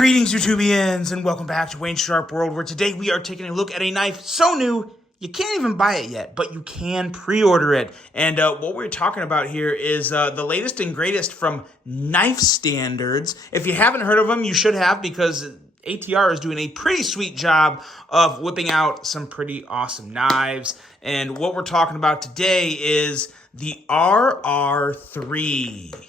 Greetings, YouTubians, and welcome back to Wayne Sharp World, where today we are taking a look at a knife so new, you can't even buy it yet, but you can pre-order it. And what we're talking about here is the latest and greatest from Knife Standards. If you haven't heard of them, you should have, because ATR is doing a pretty sweet job of whipping out some pretty awesome knives. And what we're talking about today is the RR3.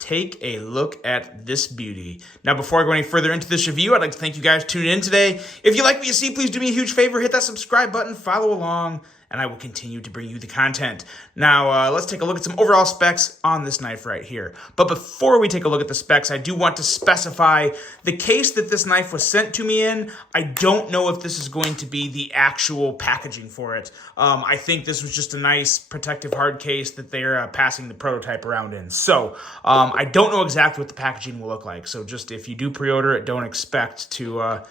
Take a look at this beauty. Now, before I go any further into this review, I'd like to thank you guys for tuning in today. If you like what you see, please do me a huge favor, hit that subscribe button, follow along, and I will continue to bring you the content. Now, let's take a look at some overall specs on this knife right here. But before we take a look at the specs, I do want to specify the case that this knife was sent to me in. I don't know if this is going to be the actual packaging for it. I think this was just a nice protective hard case that they're passing the prototype around in. So I don't know exactly what the packaging will look like. So just if you do pre-order it, don't expect to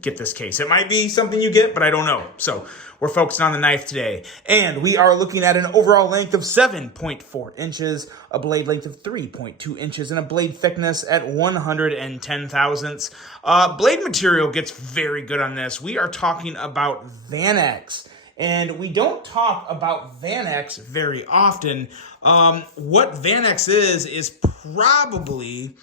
get this case. It might be something you get, but I don't know. So we're focusing on the knife today. And we are looking at an overall length of 7.4 inches, a blade length of 3.2 inches, and a blade thickness at 110 thousandths. Blade material gets very good on this. We are talking about Vanex. And we don't talk about Vanex very often. What Vanex is probably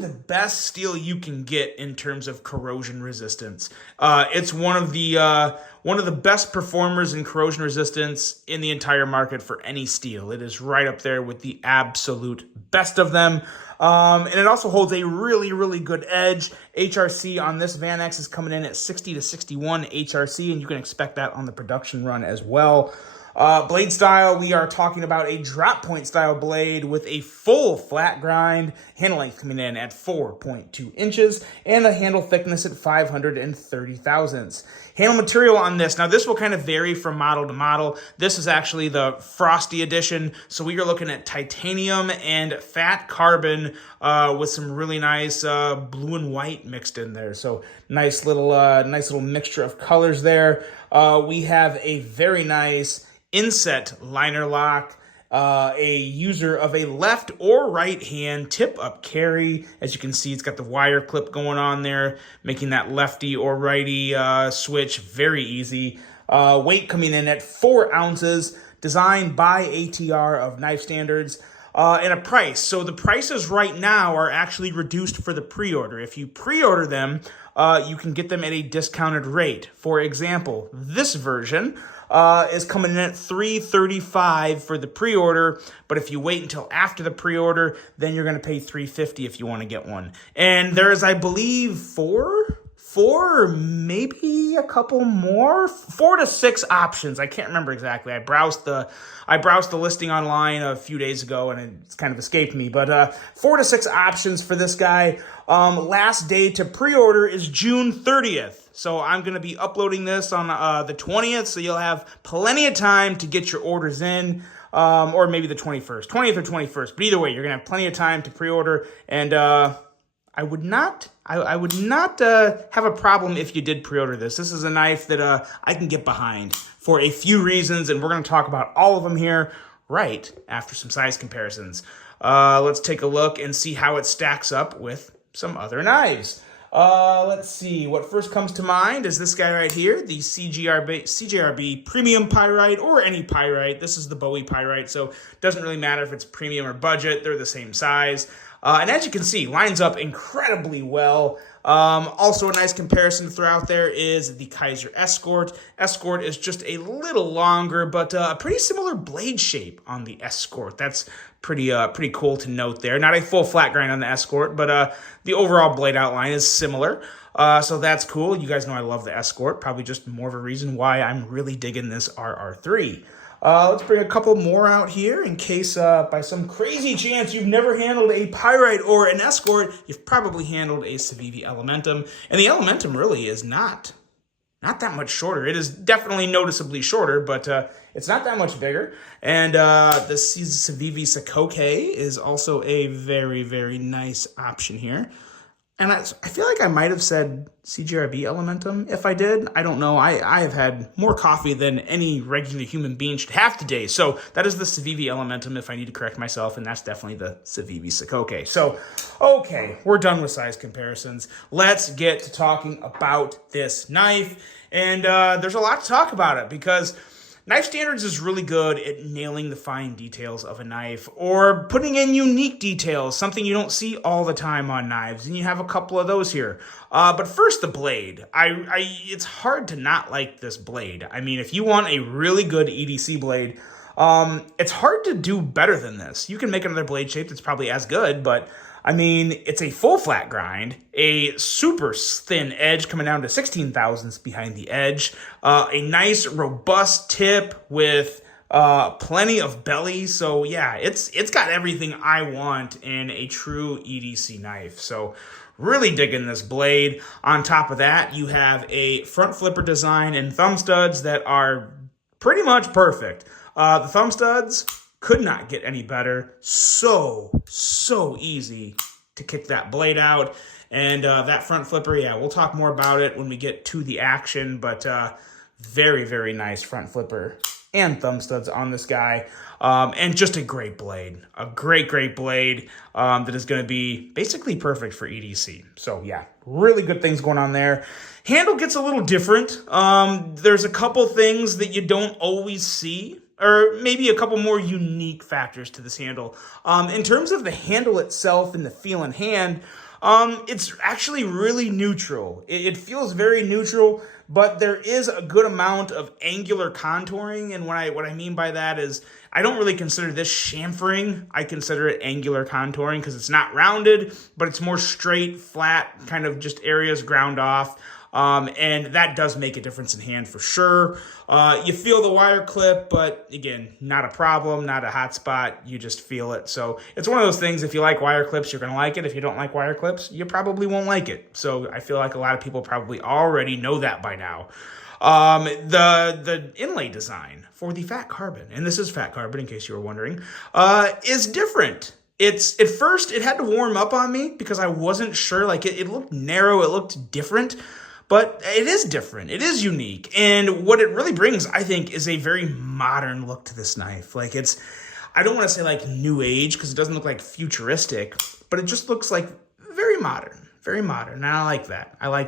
the best steel you can get in terms of corrosion resistance. It's one of the best performers in corrosion resistance in the entire market for any steel. It is right up there with the absolute best of them. And it also holds a really, really good edge. HRC on this Vanex is coming in at 60 to 61 HRC, and you can expect that on the production run as well. Blade style, we are talking about a drop point style blade with a full flat grind, handle length coming in at 4.2 inches, and a handle thickness at 530 thousandths. Handle material on this, now this will kind of vary from model to model. This is actually the Frosty edition, so we are looking at titanium and fat carbon with some really nice blue and white mixed in there. So nice little mixture of colors there. We have a very nice inset liner lock, a user of a left or right hand tip up carry. As you can see, it's got the wire clip going on there, making that lefty or righty switch very easy. Weight coming in at 4 ounces, designed by ATR of Knife Standards. And a price. So the prices right now are actually reduced for the pre-order. If you pre-order them, you can get them at a discounted rate. For example, this version is coming in at $335 for the pre-order, but if you wait until after the pre-order, then you're going to pay $350 if you want to get one. And there's, I believe, four, maybe a couple more, 4 to 6 options. I can't remember exactly. I browsed the listing online a few days ago, and it's kind of escaped me. But 4 to 6 options for this guy. Last day to pre-order is June 30th. So I'm going to be uploading this on the 20th, so you'll have plenty of time to get your orders in, or maybe the 20th or 21st. But either way, you're going to have plenty of time to pre-order, and I would not have a problem if you did pre-order this. This is a knife that I can get behind for a few reasons, and we're going to talk about all of them here right after some size comparisons. Let's take a look and see how it stacks up with some other knives. Let's see. What first comes to mind is this guy right here, the CJRB Premium Pyrite, or any Pyrite. This is the Bowie Pyrite, so it doesn't really matter if it's premium or budget. They're the same size. And as you can see, lines up incredibly well. Also a nice comparison to throw out there is the Kaiser Escort. Escort is just a little longer, but a pretty similar blade shape on the Escort. That's pretty cool to note there. Not a full flat grind on the Escort, but the overall blade outline is similar. So that's cool. You guys know I love the Escort. Probably just more of a reason why I'm really digging this RR3. Let's bring a couple more out here in case by some crazy chance you've never handled a Pyrite or an Escort. You've probably handled a Civivi Elementum. And the Elementum really is not that much shorter. It is definitely noticeably shorter, but it's not that much bigger. And the Civivi Sakoke is also a very, very nice option here. And I feel like I might have said CGRB Elementum. If I did, I don't know. I have had more coffee than any regular human being should have today. So that is the Civivi Elementum if I need to correct myself, and that's definitely the Civivi Sakoke. So, okay, we're done with size comparisons. Let's get to talking about this knife. And there's a lot to talk about it because Knife Standards is really good at nailing the fine details of a knife or putting in unique details, something you don't see all the time on knives, and you have a couple of those here. But first, the blade. It's hard to not like this blade. I mean, if you want a really good EDC blade, it's hard to do better than this. You can make another blade shape that's probably as good, but I mean, it's a full flat grind, a super thin edge coming down to 16 thousandths behind the edge, a nice robust tip with plenty of belly. So yeah, it's got everything I want in a true EDC knife. So really digging this blade. On top of that, you have a front flipper design and thumb studs that are pretty much perfect. The thumb studs could not get any better. So easy to kick that blade out. And that front flipper, yeah, we'll talk more about it when we get to the action, but very, very nice front flipper and thumb studs on this guy. And just a great blade. A great blade that is going to be basically perfect for EDC. So yeah, really good things going on there. Handle gets a little different. There's a couple things that you don't always see, or maybe a couple more unique factors to this handle. In terms of the handle itself and the feel in hand, it's actually really neutral. It feels very neutral, but there is a good amount of angular contouring, and what I mean by that is I don't really consider this chamfering. I consider it angular contouring because it's not rounded, but it's more straight, flat, kind of just areas ground off. And that does make a difference in hand for sure. You feel the wire clip, but again, not a problem, not a hot spot. You just feel it. So it's one of those things, if you like wire clips, you're going to like it. If you don't like wire clips, you probably won't like it. So I feel like a lot of people probably already know that by now. The inlay design for the fat carbon, and this is fat carbon in case you were wondering, is different. At first, it had to warm up on me because I wasn't sure. Like, it looked narrow, it looked different. But it is different. It is unique. And what it really brings, I think, is a very modern look to this knife. Like, I don't want to say like new age because it doesn't look like futuristic, but it just looks like very modern. Very modern, and I like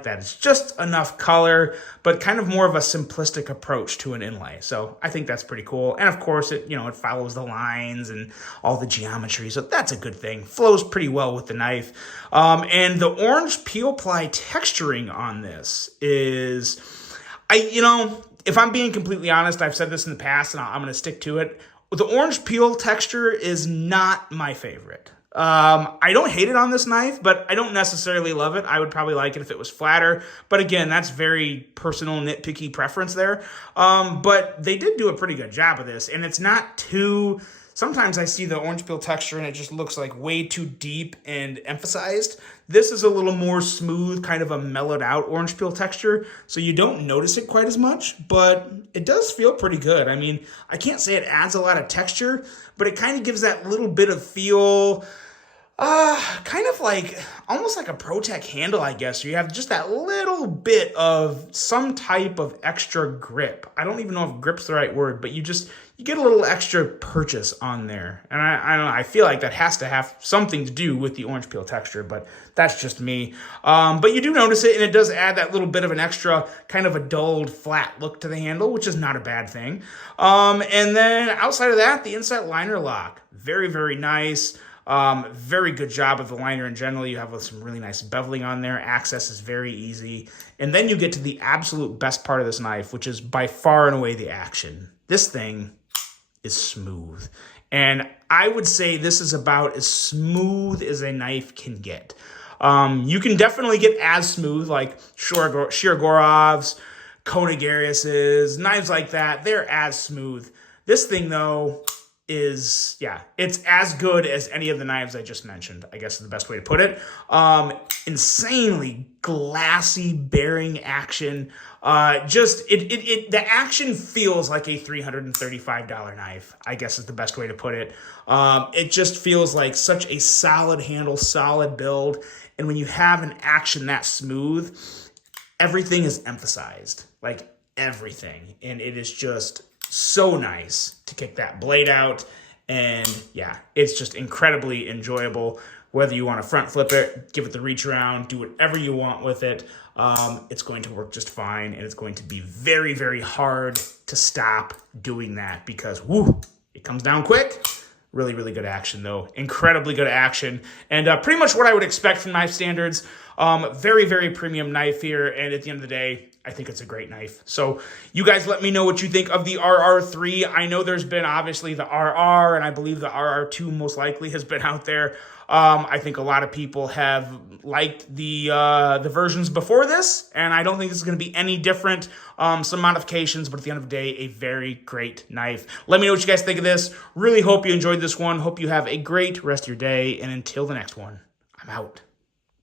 that. It's just enough color, but kind of more of a simplistic approach to an inlay. So I think that's pretty cool. And of course, it follows the lines and all the geometry, so that's a good thing. Flows pretty well with the knife. And the orange peel ply texturing on this is, if I'm being completely honest, I've said this in the past, and I'm going to stick to it. The orange peel texture is not my favorite. I don't hate it on this knife, but I don't necessarily love it. I would probably like it if it was flatter. But again, that's very personal, nitpicky preference there. But they did do a pretty good job of this. And it's not too... Sometimes I see the orange peel texture and it just looks like way too deep and emphasized. This is a little more smooth, kind of a mellowed out orange peel texture. So you don't notice it quite as much, but it does feel pretty good. I mean, I can't say it adds a lot of texture, but it kind of gives that little bit of feel... kind of like, almost like a ProTech handle, I guess. You have just that little bit of some type of extra grip. I don't even know if grip's the right word, but you get a little extra purchase on there. And I don't know, I feel like that has to have something to do with the orange peel texture, but that's just me. But you do notice it, and it does add that little bit of an extra kind of a dulled, flat look to the handle, which is not a bad thing. And then outside of that, the inset liner lock. Very, very nice. Very good job of the liner in general. You have some really nice beveling on there. Access is very easy. And then you get to the absolute best part of this knife, which is by far and away the action. This thing is smooth. And I would say this is about as smooth as a knife can get. You can definitely get as smooth, like Shirogorovs, Konagarius's, knives like that. They're as smooth. This thing, though... it's as good as any of the knives I just mentioned, I guess is the best way to put it. Insanely glassy bearing action. The action feels like a $335 knife, I guess is the best way to put it. It just feels like such a solid handle, solid build. And when you have an action that smooth, everything is emphasized, like everything. And it is just so nice to kick that blade out. And yeah, it's just incredibly enjoyable. Whether you want to front flip it, give it the reach around, do whatever you want with it, it's going to work just fine. And it's going to be very, very hard to stop doing that because, whoo, it comes down quick. Really, really good action, though. Incredibly good action. And pretty much what I would expect from knife standards. Very, very premium knife here. And at the end of the day, I think it's a great knife. So you guys let me know what you think of the RR3. I know there's been obviously the RR, and I believe the RR2 most likely has been out there. I think a lot of people have liked the versions before this, and I don't think this is going to be any different. Some modifications, but at the end of the day, a very great knife. Let me know what you guys think of this. Really hope you enjoyed this one. Hope you have a great rest of your day, and until the next one, I'm out.